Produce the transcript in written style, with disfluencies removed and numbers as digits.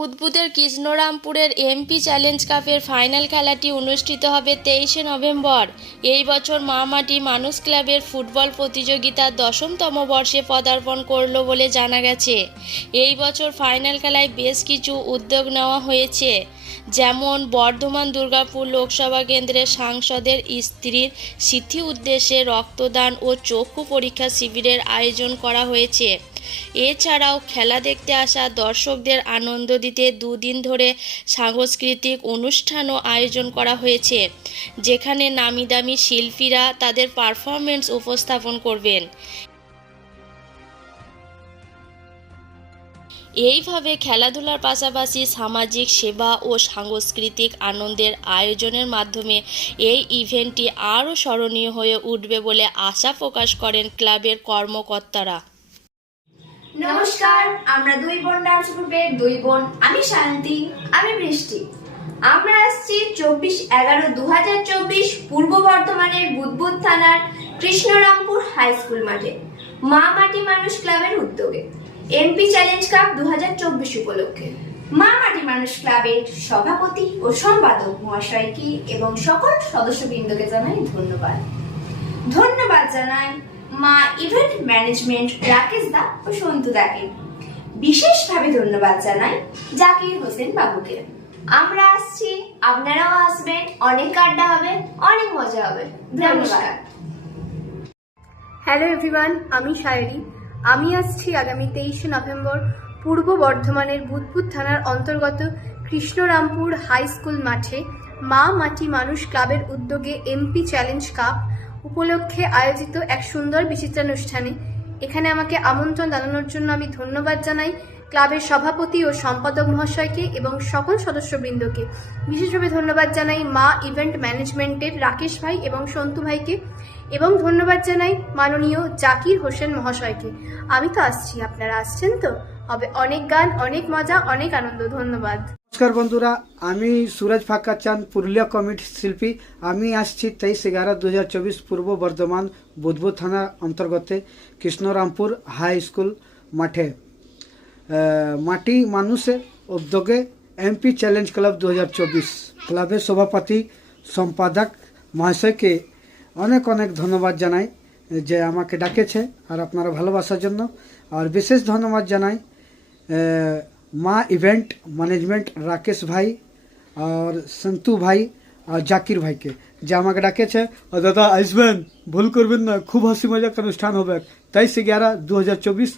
বুদবুদের কৃষ্ণরামপুরের MP challenge কাপের final খেলাটি অনুষ্ঠিত হবে 23শে নভেম্বর। এই বছর মা মাটি মানুষ ক্লাবের ফুটবল প্রতিযোগিতার 10তম বর্ষে পদার্পণ করল বলে জানা গেছে। এই বছর ফাইনাল খেলায় বেশ কিছু উদ্যোগ নেওয়া হয়েছে, যেমন বর্ধমান দুর্গাপুর লোকসভা কেন্দ্রের সাংসদের স্ত্রীর স্মৃতি উদ্দেশ্যে রক্তদান ও চক্ষু পরীক্ষা শিবিরের আয়োজন করা হয়েছে। এছাড়াও খেলা দেখতে আসা দর্শকদের আনন্দ দিতে দুদিন ধরে সাংস্কৃতিক অনুষ্ঠানও আয়োজন করা হয়েছে, যেখানে নামিদামি শিল্পীরা তাদের পারফরমেন্স উপস্থাপন করবেন। এইভাবে খেলাধুলার পাশাপাশি সামাজিক সেবা ও সাংস্কৃতিক আনন্দের আয়োজনের মাধ্যমে এই ইভেন্টটি আরও স্মরণীয় হয়ে উঠবে বলে আশা প্রকাশ করেন ক্লাবের কর্মকর্তারা। নমস্কার, আমরা দুই বোন ডান্স গ্রুপের দুই বোন। আমি শান্তি, আমি বৃষ্টি। আমরা আসছি 24/11/2024 পূর্ব বর্ধমানের বুদবুদ থানার কৃষ্ণরামপুর হাই স্কুল মাঠে মা মাটি মানুষ ক্লাবের উদ্যোগে এমপি চ্যালেঞ্জ কাপ 2024 উপলক্ষে মা মাটি মানুষ ক্লাবের সভাপতি ও সম্পাদক মহাশয়কে এবং সকল সদস্যবৃন্দকে জানাই ধন্যবাদ জানাই মা ইভেন্ট ম্যানেজমেন্ট রাকেশ দা ও সন্তু দাকে। বিশেষভাবে ধন্যবাদ জানাই জাকির হোসেন বাবুকে। আমরা আসছি, আপনারাও আসবেন, অনেক আড্ডা হবে, অনেক মজা হবে। ধন্যবাদ। হ্যালো এভরিওয়ান, আমি সায়রি। আমি আসছি আগামী 23শে নভেম্বর পূর্ব বর্ধমানের বুদবুদ থানার অন্তর্গত কৃষ্ণরামপুর হাই স্কুল মাঠে মা মাটি মানুষ ক্লাবের উদ্যোগে এমপি চ্যালেঞ্জ কাপ উপলক্ষে আয়োজিত এক সুন্দর বিচিত্রানুষ্ঠানে। এখানে আমাকে আমন্ত্রণ জানানোর জন্য আমি ধন্যবাদ জানাই ক্লাবের সভাপতি ও সম্পাদক মহাশয়কে এবং সকল সদস্যবৃন্দকে। বিশেষভাবে ধন্যবাদ জানাই মা ইভেন্ট ম্যানেজমেন্টের রাকেশ ভাই এবং সন্তু ভাইকে, এবং ধন্যবাদ জানাই মাননীয় জাকির হোসেন মহাশয়কে। আমি তো আসছি, আপনারা আসছেন তো? হবে অনেক গান, অনেক মজা, অনেক আনন্দ। ধন্যবাদ। নমস্কার বন্ধুরা, আমি সুরজ ফাঁকা চাঁদ, পুরুলিয়া কমিটির শিল্পী। আমি আসছি 23/11/2024 পূর্ব বর্ধমান বুদবুদ থানার অন্তর্গত কৃষ্ণরামপুর হাই স্কুল মাঠে মাটি মানুষের উদ্যোগে এমপি চ্যালেঞ্জ ক্লাব 2024 ক্লাবের সভাপতি সম্পাদক মহাশয়কে অনেক অনেক ধন্যবাদ জানাই যে আমাকে ডাকেছে আর আপনারা ভালোবাসার জন্য। আর বিশেষ ধন্যবাদ জানাই মা ইভেন্ট ম্যানেজমেন্ট রাকেশ ভাই আর সন্তু ভাই আর জাকির ভাইকে, যে আমাকে ডাকেছে। আর দাদা আসবেন, ভুল করবেন না, খুব হাসি মজাক অনুষ্ঠান হবে 23/11/2024